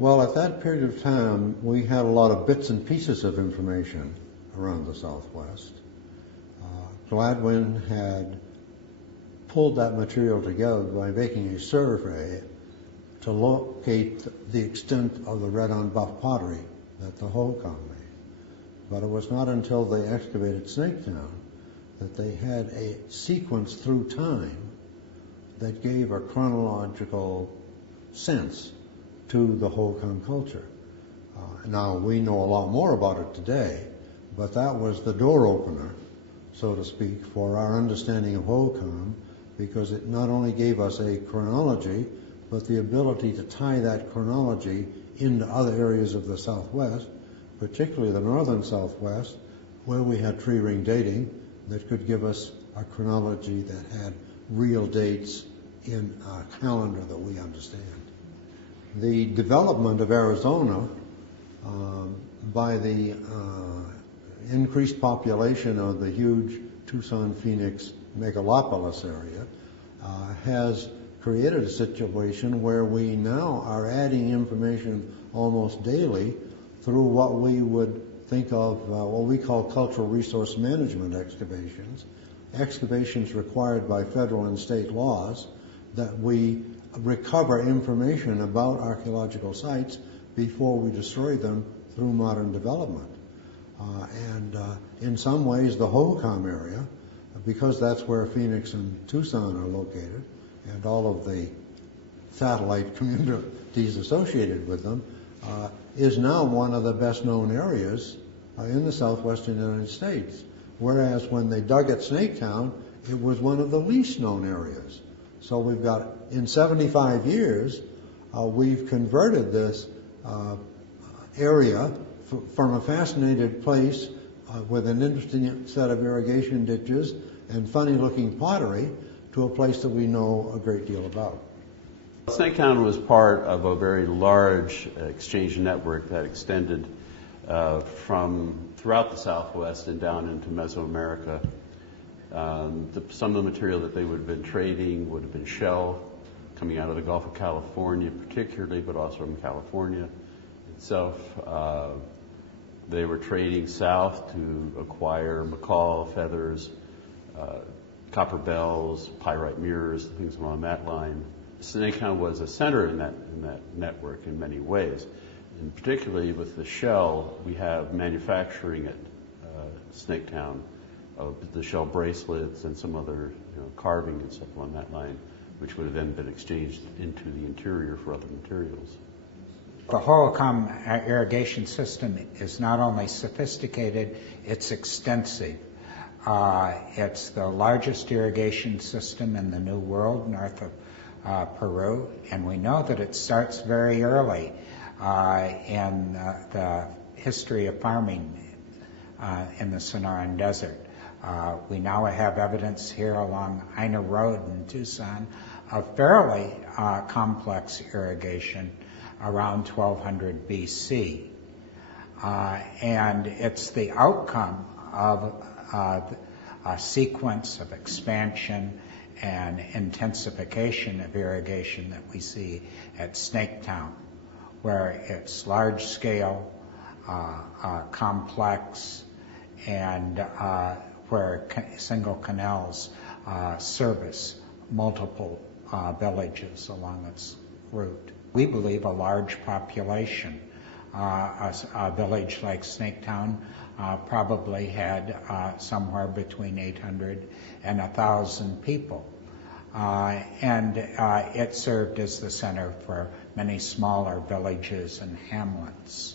Well, at that period of time, we had a lot of bits and pieces of information around the Southwest. Gladwin had pulled that material together by making a survey to locate the extent of the red-on-buff pottery that the Holcomb made. But it was not until they excavated Snaketown that they had a sequence through time that gave a chronological sense to the Holcomb culture. Now, we know a lot more about it today, but that was the door opener, so to speak, for our understanding of Holcomb, because it not only gave us a chronology, but the ability to tie that chronology into other areas of the Southwest, particularly the northern Southwest, where we had tree ring dating that could give us a chronology that had real dates in a calendar that we understand. The development of Arizona by the increased population of the huge Tucson, Phoenix megalopolis area has created a situation where we now are adding information almost daily through what we would think of what we call cultural resource management excavations required by federal and state laws that we recover information about archaeological sites before we destroy them through modern development. In some ways, the Holcomb area, because that's where Phoenix and Tucson are located, and all of the satellite communities associated with them, is now one of the best known areas in the southwestern United States. Whereas when they dug at Snaketown, it was one of the least known areas. So we've got, in 75 years, we've converted this area from a fascinated place with an interesting set of irrigation ditches and funny-looking pottery to a place that we know a great deal about. Snaketown was part of a very large exchange network that extended from throughout the Southwest and down into Mesoamerica. Some of the material that they would have been trading would have been shell coming out of the Gulf of California particularly, but also from California itself. They were trading south to acquire macaw feathers, copper bells, pyrite mirrors, things along that line. Snaketown was a center in that network in many ways. And particularly with the shell, we have manufacturing at Snaketown of the shell bracelets and some other carving and stuff along that line, which would have then been exchanged into the interior for other materials. The Holcomb irrigation system is not only sophisticated, it's extensive. It's the largest irrigation system in the New World, north of Peru, and we know that it starts very early in the history of farming in the Sonoran Desert. We now have evidence here along Ina Road in Tucson of fairly complex irrigation around 1200 BC. And it's the outcome of a sequence of expansion and intensification of irrigation that we see at Snaketown, where it's large scale, complex, and where single canals service multiple villages along its route. We believe a large population, a village like Snaketown probably had somewhere between 800 and 1,000 people. And it served as the center for many smaller villages and hamlets.